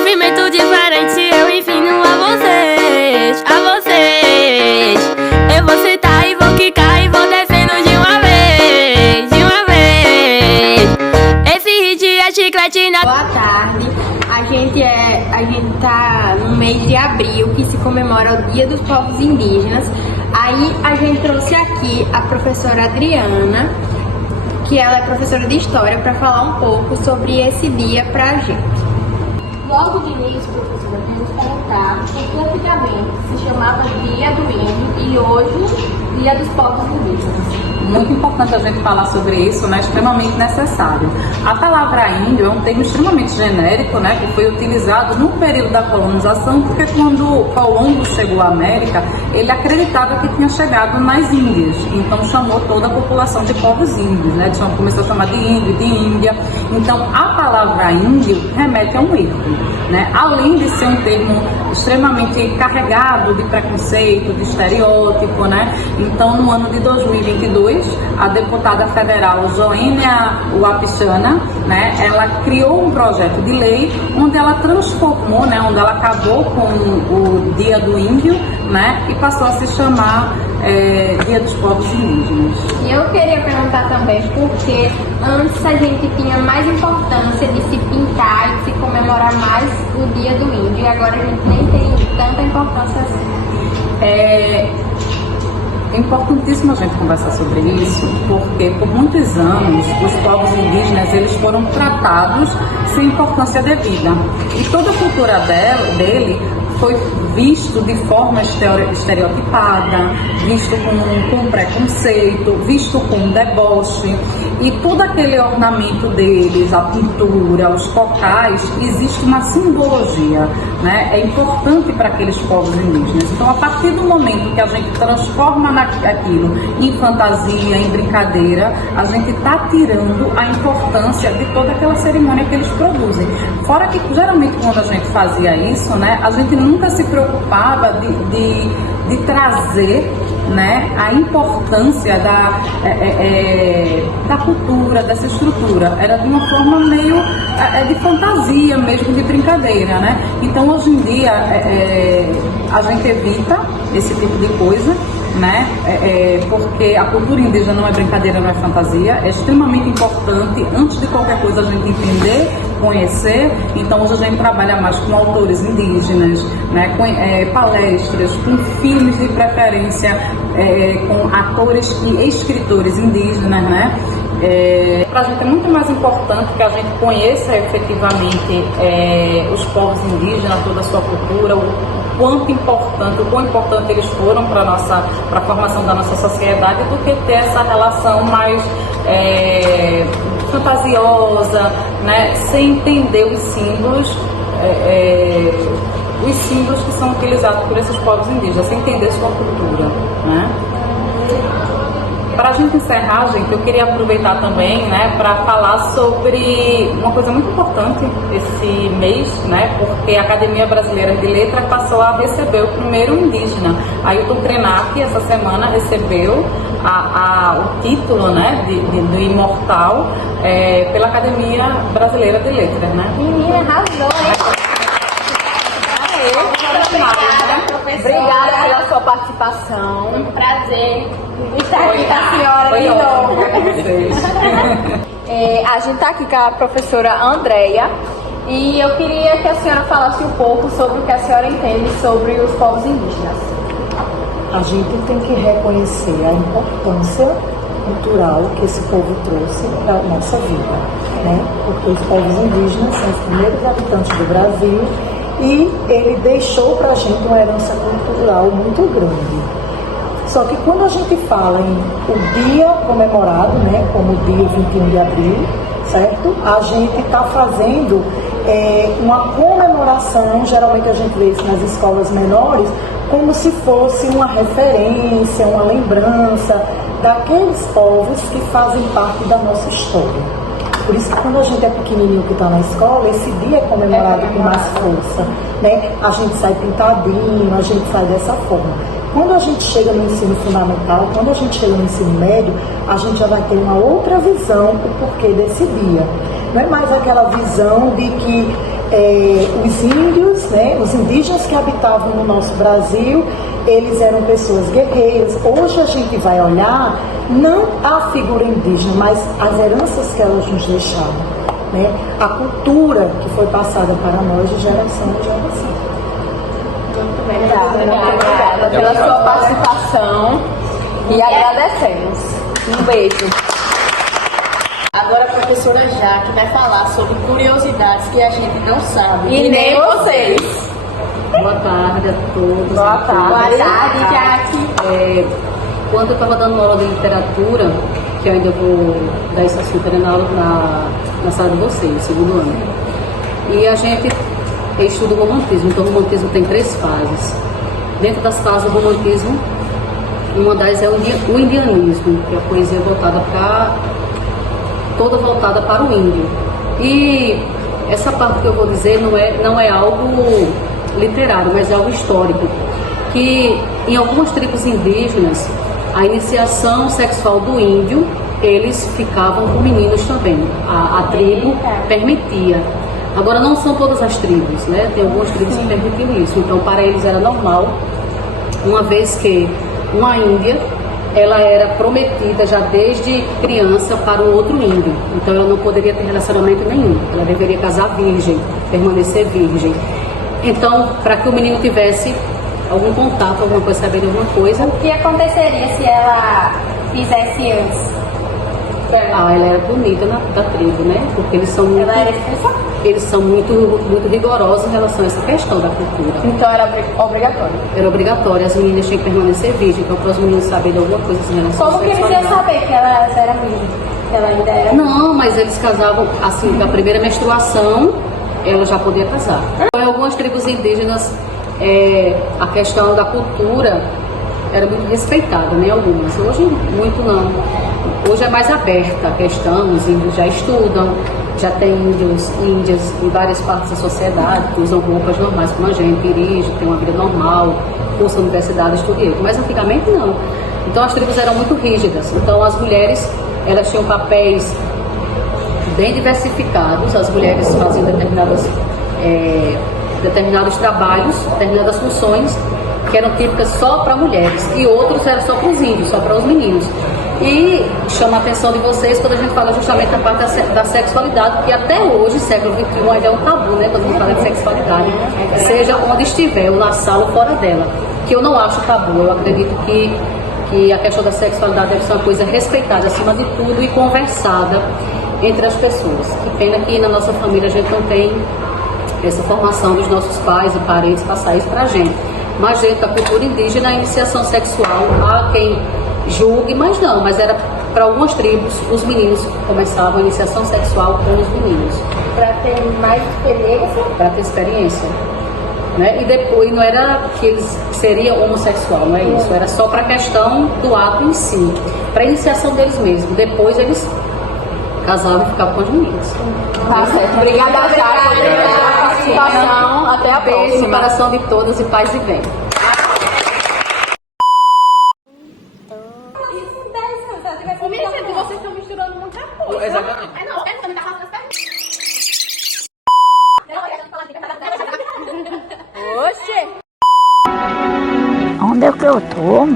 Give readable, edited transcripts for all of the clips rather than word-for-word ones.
movimento diferente eu ensino a vocês, a vocês. Eu vou sentar e vou quicar e vou descendo de uma vez, de uma vez. Esse hit é chiclete na... Boa tarde, a gente tá no mês de abril, que se comemora o Dia dos Povos Indígenas. Aí a gente trouxe aqui a professora Adriana, que ela é professora de História, para falar um pouco sobre esse dia pra gente. Logo de início, professora, temos que colocar que antigamente se chamava Dia do Índio e hoje Dia dos Povos Indígenas. Muito importante a gente falar sobre isso, né? Extremamente necessário. A palavra índio é um termo extremamente genérico, né? Que foi utilizado no período da colonização, porque quando Colombo chegou à América, ele acreditava que tinha chegado nas Índias, então chamou toda a população de povos índios, né? Então, começou a chamar de índio, de Índia. Então a palavra índio remete a um erro, né? Além de ser um termo extremamente carregado de preconceito, de estereótipo, né? Então no ano de 2022, a deputada federal Joênia Wapichana, né, ela criou um projeto de lei onde ela transformou, né, onde ela acabou com o Dia do Índio, né, e passou a se chamar Dia dos Povos Indígenas. E eu queria perguntar também porque antes a gente tinha mais importância de se pintar e de se comemorar mais o Dia do Índio, e agora a gente nem tem tanta importância assim. É importantíssimo a gente conversar sobre isso, porque por muitos anos os povos indígenas eles foram tratados sem importância devida, e toda a cultura dele foi visto de forma estereotipada, visto com preconceito, visto com deboche, e todo aquele ornamento deles, a pintura, os cocais, existe uma simbologia, né? É importante para aqueles povos indígenas. Então, a partir do momento que a gente transforma aquilo em fantasia, em brincadeira, a gente está tirando a importância de toda aquela cerimônia que eles produzem. Fora que, geralmente, quando a gente fazia isso, né, a gente nunca se preocupava de trazer, né, a importância da cultura, dessa estrutura. Era de uma forma meio de fantasia mesmo, de brincadeira, né? Então hoje em dia a gente evita esse tipo de coisa, né? Porque a cultura indígena não é brincadeira, não é fantasia, é extremamente importante, antes de qualquer coisa, a gente entender, conhecer. Então hoje a gente trabalha mais com autores indígenas, né? Com palestras, com filmes de preferência, com atores e escritores indígenas, né? Para a gente é muito mais importante que a gente conheça efetivamente os povos indígenas, toda a sua cultura, o quão importante eles foram para a formação da nossa sociedade, do que ter essa relação mais fantasiosa, né, sem entender os símbolos que são utilizados por esses povos indígenas, sem entender sua cultura, né? Para a gente encerrar, gente, eu queria aproveitar também, né, para falar sobre uma coisa muito importante esse mês, né, porque a Academia Brasileira de Letras passou a receber o primeiro indígena. Ailton Krenak, essa semana, recebeu o título, né, do imortal pela Academia Brasileira de Letras, né? Menina, arrasou, hein? Obrigada pela sua participação. Foi um prazer estar aqui com a senhora de novo. A gente está aqui com a professora Andréia e eu queria que a senhora falasse um pouco sobre o que a senhora entende sobre os povos indígenas. A gente tem que reconhecer a importância cultural que esse povo trouxe para a nossa vida, né? Porque os povos indígenas são os primeiros habitantes do Brasil e ele deixou para a gente uma herança cultural muito grande. Só que quando a gente fala em o dia comemorado, né, como o dia 21 de abril, certo? A gente está fazendo uma comemoração, geralmente a gente vê isso nas escolas menores, como se fosse uma referência, uma lembrança daqueles povos que fazem parte da nossa história. Por isso que quando a gente é pequenininho que está na escola, esse dia é comemorado com mais força, né? A gente sai pintadinho, a gente sai dessa forma. Quando a gente chega no ensino fundamental, quando a gente chega no ensino médio, a gente já vai ter uma outra visão do porquê desse dia. Não é mais aquela visão de que os índios, né, os indígenas que habitavam no nosso Brasil, eles eram pessoas guerreiras. Hoje a gente vai olhar não a figura indígena, mas as heranças que elas nos deixaram, né, a cultura que foi passada para nós de geração em geração. Muito bem, obrigada pela sua participação e agradecemos. Um beijo. Agora a professora Jaque vai falar sobre curiosidades que a gente não sabe. E nem vocês. Boa tarde a todos. Boa tarde, Jaque. Quando eu estava dando aula de literatura, que eu ainda vou dar esse assunto na sala de vocês, segundo ano, e a gente estuda o romantismo. Então o romantismo tem 3 fases. Dentro das fases do romantismo, uma das é o indianismo, que é a poesia toda voltada para o índio. E essa parte que eu vou dizer não é algo literário, mas é algo histórico, que em algumas tribos indígenas a iniciação sexual do índio, eles ficavam com meninos também, a tribo permitia. Agora não são todas as tribos, né? Tem algumas tribos que permitiam isso, então para eles era normal, uma vez que uma índia, ela era prometida já desde criança para um outro índio, então ela não poderia ter relacionamento nenhum, ela deveria casar virgem, permanecer virgem. Então, para que o menino tivesse algum contato, alguma coisa, saber de alguma coisa. O que aconteceria se ela fizesse antes? Ela era bonita da tribo, né? Porque eles são muito, muito rigorosos em relação a essa questão da cultura. Então era obrigatório. Era obrigatório, as meninas tinham que permanecer virgem, então para os meninos saberem alguma coisa em relação a Como que eles iam saber que ela era virgem? Que ela ainda era? Não, mas eles casavam assim, da primeira menstruação, ela já podia casar. Em algumas tribos indígenas, a questão da cultura era muito respeitada, né? Algumas. Hoje, muito não. Hoje é mais aberta a questão, os índios já estudam, já tem índias em várias partes da sociedade que usam roupas normais como a gente, dirigem, tem uma vida normal, cursam universidade, estudam. Mas antigamente não. Então as tribos eram muito rígidas. Então as mulheres, elas tinham papéis bem diversificados, as mulheres faziam determinados trabalhos, determinadas funções que eram típicas só para mulheres e outros eram só para os índios, só para os meninos. E chama a atenção de vocês quando a gente fala justamente da parte da sexualidade, que até hoje, século XXI, ainda é um tabu, né, quando a gente fala de sexualidade, seja onde estiver, ou na sala ou fora dela, que eu não acho tabu. Eu acredito que a questão da sexualidade deve ser uma coisa respeitada acima de tudo e conversada entre as pessoas. Que pena que na nossa família a gente não tem essa formação dos nossos pais e parentes passar isso pra gente. Mas dentro da cultura indígena, a iniciação sexual, há quem julgue, mas não, mas era para algumas tribos, os meninos começavam a iniciação sexual com os meninos. Para ter mais experiência? Para ter experiência. Né? E depois não era que eles seriam homossexual, não é isso, era só para a questão do ato em si, para a iniciação deles mesmos. Depois eles casavam e ficavam com as meninas. Tá certo. Obrigada, Jaque, pela participação. Até a próxima. Beijo no coração de todas e paz e bem. Vocês estão misturando muita coisa. Exatamente. Oxe! Onde é que eu tô?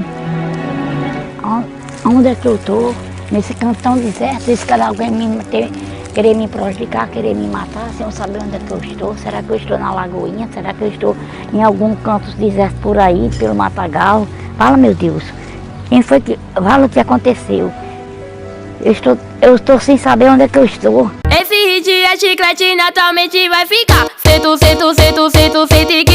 Onde é que eu tô? Nesse cantão deserto, esse cara alguém querer me prejudicar, querer me matar, sem eu saber onde é que eu estou. Será que eu estou na Lagoinha? Será que eu estou em algum canto deserto por aí, pelo Matagal? Fala, meu Deus. Quem foi que... Fala o que aconteceu. Eu estou sem saber onde é que eu estou. Esse hit é chiclete, naturalmente vai ficar. Sento, sento, sento, sento, sente que